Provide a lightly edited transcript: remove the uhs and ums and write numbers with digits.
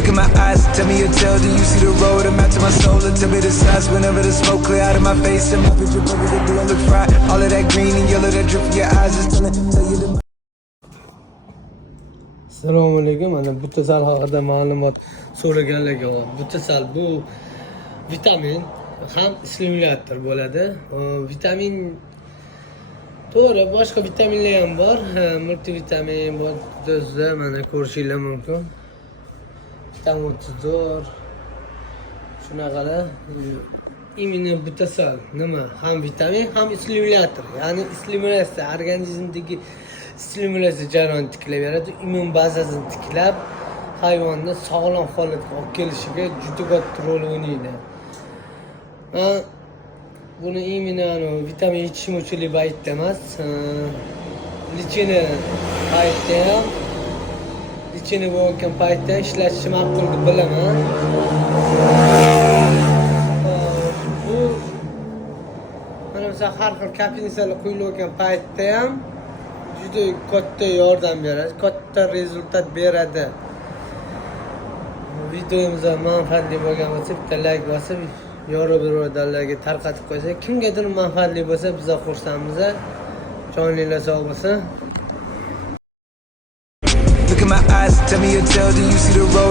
Look in my eyes, tell me your tale. Do you see the road? I'm out to my soul. A tip of the size whenever the smoke clear out of my face. And my picture perfect, do I look fried? All of that green and yellow that drip from your eyes is tell you the. Assalomu alaykum. Mana butasal haqida ma'lumot so'raganlarga butasal bu vitamin ham stimulyator bo'ladi. Vitamin to'g'ri, boshqa vitaminlar ham bor. Multivitamin bor, tuzda mana ko'rishingiz mumkin. Vitamin 34 shunaqalar. Imенно butasal nima? Ham vitamin, ham stimulyator. Ya'ni stimulyatsiya organizmdagi stimulyatsiya jarayoni tiklab beradi, immun bazasini tiklab, hayvonni sog'lom holatga olib kelishiga juda katta rol o'ynaydi. Buni imенно vitamin yetishmovchilik paytida emas, licheni paytda ham, licheni bo'lgan paytda ishlatish ma'qul deb bilaman. Bu mana masalan har xil kapinsalar qo'yilayotgan paytda ham juda katta yordam beradi, katta rezultat beradi. Videomizga manfaatli bo'lgan bo'lsa, bitta like bosib, birodarlarga tarqatib qo'ysak, kimgadir manfaatli bo'lsa, bizga xursandmiz. Joninglar sog' bo'lsin. Look in my eyes, tell me your tale. Do you see the road?